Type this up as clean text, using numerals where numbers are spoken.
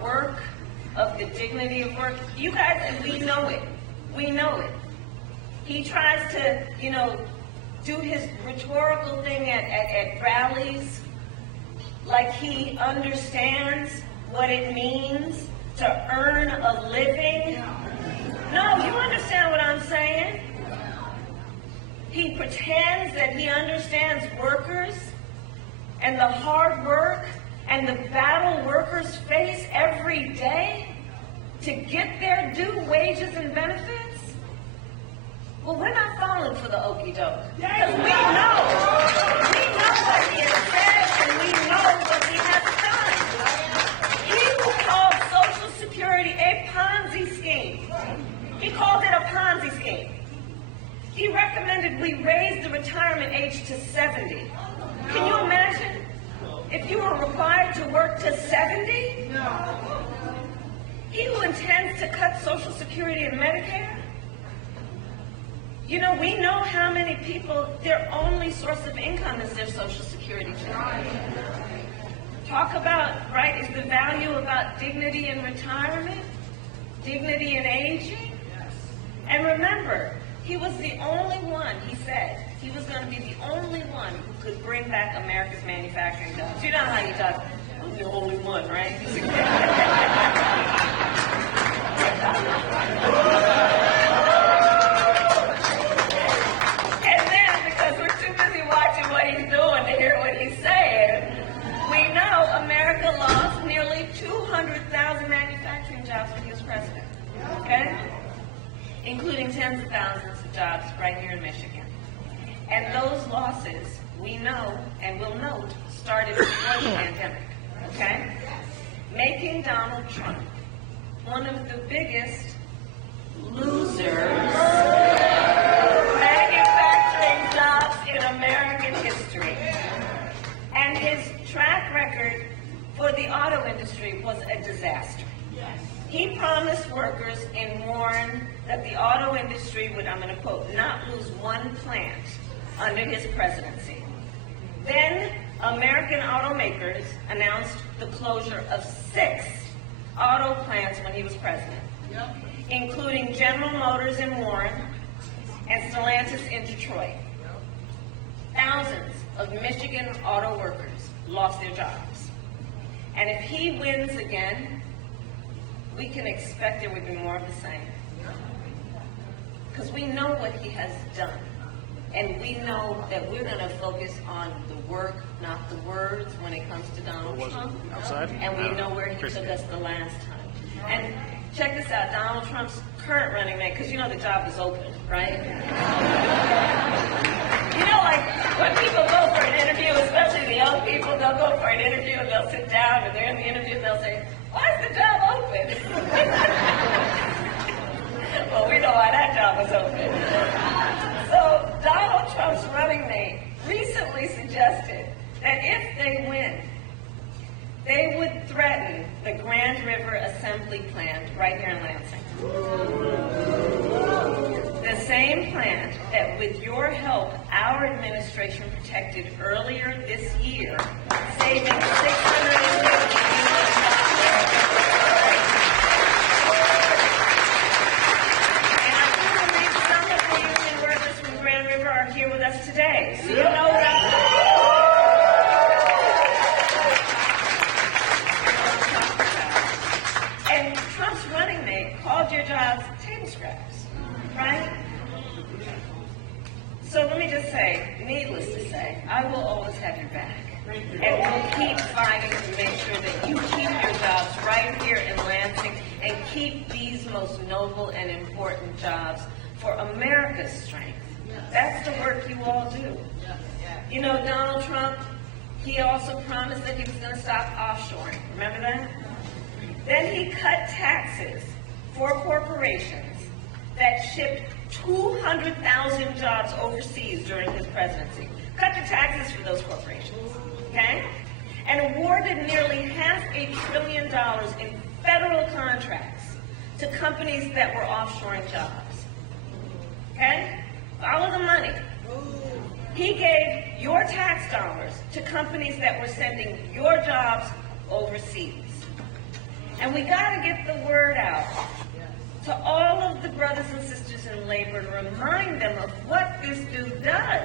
work, of the dignity of work. You guys, and we know it. We know it. He tries to, do his rhetorical thing at rallies like he understands what it means to earn a living. No, you understand what I'm saying? He pretends that he understands workers and the hard work and the battle workers face every day to get their due wages and benefits. Well, we're not falling for the Okie Doke. Because we know what he has said and we know what he has done. He who called Social Security a Ponzi scheme. He called it a Ponzi scheme. He recommended we raise the retirement age to 70. Can you imagine if you were required to work to 70? No. He who intends to cut Social Security and Medicare. We know how many people, their only source of income is their Social Security check. Talk about, right, is the value about dignity in retirement, dignity in aging? And remember, he was the only one, he said, he was going to be the only one who could bring back America's manufacturing jobs. You know how you talk, I'm the only one, right? And then, because we're too busy watching what he's doing to hear what he's saying, we know America lost nearly 200,000 manufacturing jobs when he was president, okay? Including tens of thousands of jobs right here in Michigan. And those losses, we know and will note, started before the pandemic, okay? Making Donald Trump one of the biggest losers manufacturing jobs in American history. And his track record for the auto industry was a disaster. He promised workers and warned that the auto industry would, I'm going to quote, not lose one plant under his presidency. Then American automakers announced the closure of 6 auto plants when he was president, including General Motors in Warren and Stellantis in Detroit. Thousands of Michigan auto workers lost their jobs. And if he wins again, we can expect there would be more of the same. Because we know what he has done. And we know that we're going to focus on the work, not the words, when it comes to Donald Trump. Outside? And we know where he took us the last time. And check this out, Donald Trump's current running mate, because the job is open, right? Like when people go for an interview, especially the young people, they'll go for an interview and they'll sit down and they're in the interview and they'll say, why is the job open? Well, we know why that job was open. So Donald Trump's running mate recently suggested that if they win, they would threaten the Grand River Assembly plant right here in Lansing. The same plant that, with your help, our administration protected earlier this year, saving $650 million. And I believe some of the union workers from Grand River are here with us today. So you know what I'm saying. And Trump's running mate called your jobs table scraps, right? So let me just say, needless to say, I will always have your back. And we'll keep fighting to make sure that you keep your jobs right here in Lansing and keep these most noble and important jobs for America's strength. That's the work you all do. Donald Trump, he also promised that he was going to stop offshoring. Remember that? Then he cut taxes for corporations that shipped 200,000 jobs overseas during his presidency. Cut the taxes for those corporations, okay? And awarded nearly $500 billion in federal contracts to companies that were offshoring jobs, okay? Follow the money. He gave your tax dollars to companies that were sending your jobs overseas. And we got to get the word out to all of the brothers and sisters in labor and remind them of what this dude does.